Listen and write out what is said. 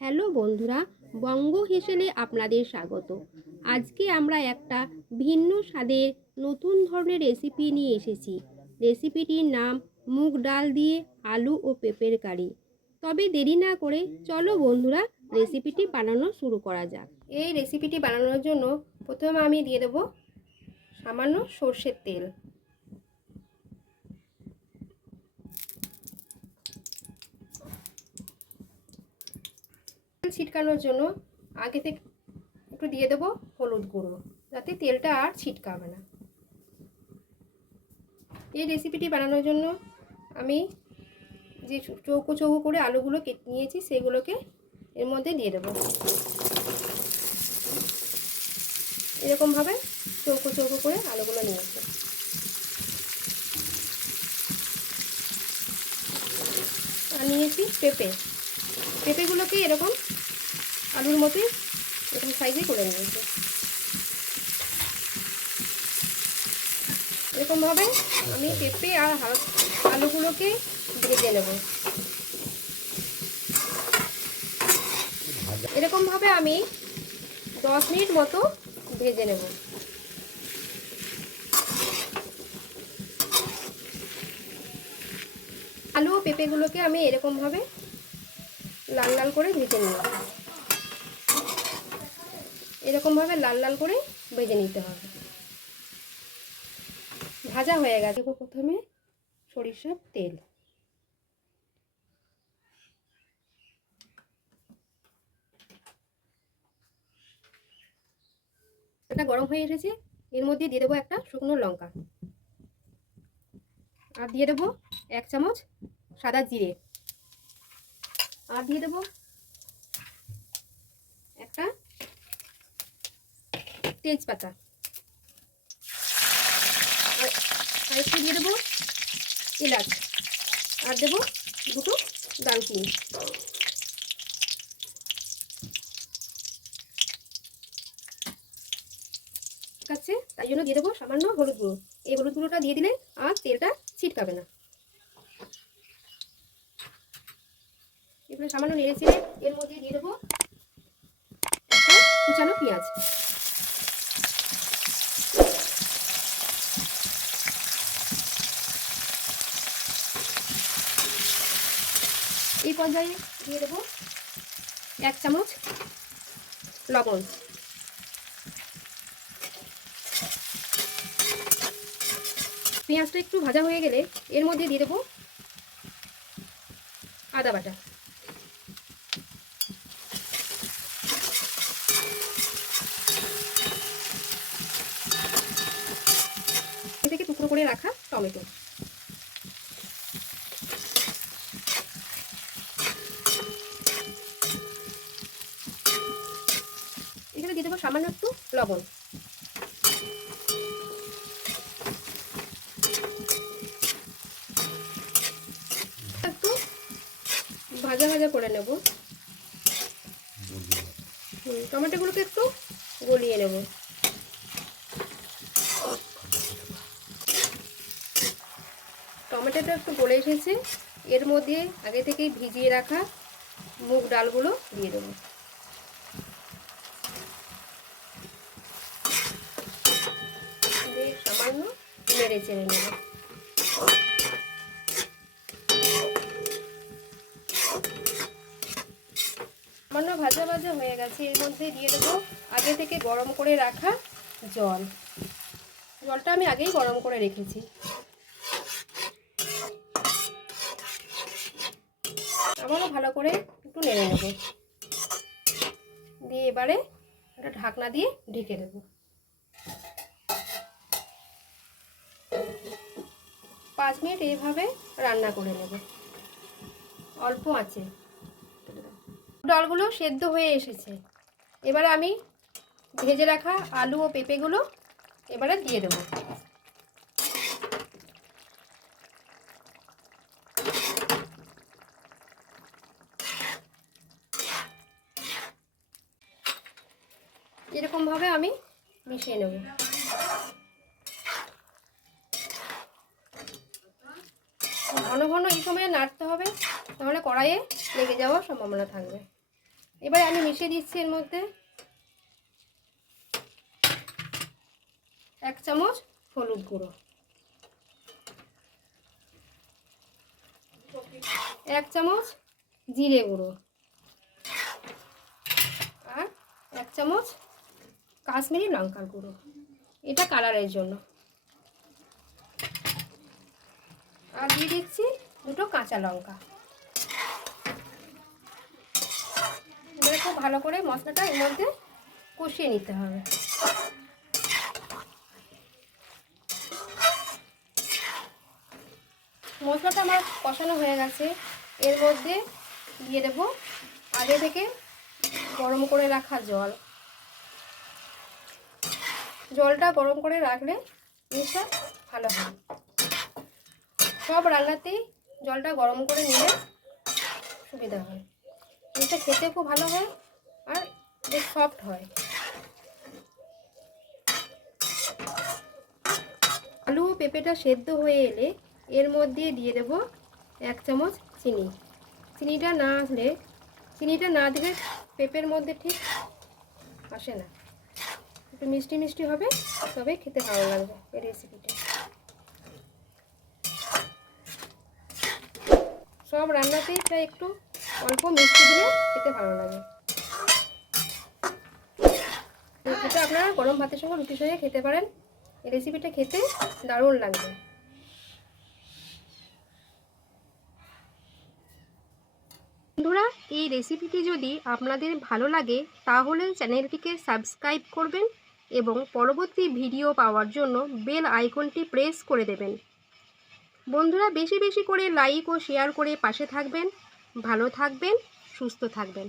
Hello বন্ধুরা, বঙ্গ হেসেলে আপনাদের স্বাগত। আজকে আমরা একটা ভিন্ন স্বাদের নতুন ধরনের রেসিপি নিয়ে এসেছি। রেসিপিটির নাম মুগ ডাল দিয়ে আলু ও পেঁপের কারি। তবে দেরি না করে চলো বন্ধুরা রেসিপিটি বানানো শুরু করা যাক। এই রেসিপিটি বানানোর জন্য প্রথমে আমি দিয়ে দেবো সামান্য সর্ষের তেল। ছিটকানোর জন্য আগে থেকে একটু দিয়ে দেবো হলুদ গুঁড়ো, যাতে তেলটা আর ছিটকাবে না। এই রেসিপিটি বানানোর জন্য আমি যে চৌকো চৌকো করে আলুগুলো কেটে নিয়েছি সেগুলোকে এর মধ্যে দিয়ে দেবো। এরকমভাবে চৌকো চৌকো করে আলুগুলো নিয়েছি। আর নিয়েছি পেঁপেগুলোকে এরকম আলুর মতোই এরকম সাইজে করে নিয়েছি। এরকমভাবে আমি পেঁপে আর আলুগুলোকে ভেজে নেব। এরকমভাবে আমি 10 মিনিট মতো ভেজে নেব। আলু ও পেঁপেগুলোকে আমি এরকমভাবে লাল লাল করে ভেজে নিব। এরকমভাবে লাল লাল করে ভেজে নিতে হবে। ভাজা হয়ে গেছে। প্রথমে সরিষার তেল, এটা গরম হয়ে এসেছে। এর মধ্যে দিয়ে দেবো একটা শুকনো লঙ্কা, আর দিয়ে দেবো 1 চামচ সাদা জিরে, আর দিয়ে দেবো একটা তেজপাতা, আর একটু দিয়ে দেবো এলাচ, আর দেবো 2টো দারচিনি। আছে তাই জন্য দিয়ে দেবো সামান্য হলুদ গুঁড়ো। এই হলুদ গুঁড়োটা দিয়ে দিলে আর তেলটা ছিটকাবে না। এগুলো সামান্য নেড়ে চেড়ে এর মধ্যে দিয়ে দেবো একটা কুচানো পেঁয়াজ। এই পর্যায়ে দিয়ে দেবো 1 চামচ লবণ। পেঁয়াজটা একটু ভাজা হয়ে গেলে এর মধ্যে দিয়ে দেবো আদা বাটা। থেকে টুকরো করে রাখা টমেটো। এখানে দিয়ে দেবো সামান্য একটু লবণ। একটু ভাজা ভাজা করে নেব। টমেটোগুলোকে একটু গলিয়ে নেব। টমেটোটা একটু গলে এসেছে। এর মধ্যে আগে থেকেই ভিজিয়ে রাখা মুগ ডালগুলো দিয়ে দেবো। সামান্য নেড়ে চেড়ে নেব। সামান্য ভাজা ভাজা হয়ে গেছে। এর মধ্যে দিয়ে দেবো আগে থেকে গরম করে রাখা জল। জলটা আমি আগেই গরম করে রেখেছি। আবারও ভালো করে একটু নেড়ে নেব। দিয়ে এবারে একটা ঢাকনা দিয়ে ঢেকে দেব। 5 মিনিট এইভাবে রান্না করে নেব অল্প আঁচে। ডালগুলো সেদ্ধ হয়ে এসেছে। এবারে আমি ভেজে রাখা আলু ও পেঁপেগুলো এবারে দিয়ে দেব। এরকমভাবে আমি মিশিয়ে নেব। ঘন ঘন এই সময় নাড়তে হবে, তাহলে কড়াইয়ে লেগে যাওয়ার সম্ভাবনা থাকবে। এবার আমি মিশিয়ে দিচ্ছি এর মধ্যে 1 চামচ হলুদ গুঁড়ো, 1 চামচ জিরে গুঁড়ো আর 1 চামচ কাশ্মীরি লঙ্কার গুঁড়ো, এটা কালারের জন্য। আর দিয়ে দিচ্ছি 2টো কাঁচা লঙ্কা। এবারে খুব ভালো করে মশলাটা এর মধ্যে কষিয়ে নিতে হবে। মশলাটা আমার কষানো হয়ে গেছে। এর মধ্যে দিয়ে দেবো আগে থেকে গরম করে রাখা জল। জলটা গরম করে রাখলে জিনিসটা ভালো হয়। সব রান্নাতেই জলটা গরম করে নিলে সুবিধা হয়, জিনিসটা খেতে খুব ভালো হয় আর বেশ সফট হয়। আলু ও পেঁপেটা সেদ্ধ হয়ে এলে এর মধ্যে দিয়ে দেব 1 চামচ চিনি। চিনিটা না দিলে পেঁপের মধ্যে ঠিক আসে না, একটু মিষ্টি মিষ্টি হবে, তবে খেতে ভালো লাগবে এই রেসিপিটা। সব রান্নাতেই প্রায় একটু অল্প মিষ্টি দিলে খেতে ভালো লাগে। এটা আপনারা গরম ভাতের সঙ্গে রুটির সঙ্গে খেতে পারেন। এই রেসিপিটা খেতে দারুণ লাগবে। বন্ধুরা, এই রেসিপিটি যদি আপনাদের ভালো লাগে তাহলে চ্যানেলটিকে সাবস্ক্রাইব করবেন এবং পরবর্তী ভিডিও পাওয়ার জন্য বেল আইকনটি প্রেস করে দেবেন। বন্ধুরা, বেশি বেশি করে লাইক ও শেয়ার করে পাশে থাকবেন। ভালো থাকবেন, সুস্থ থাকবেন।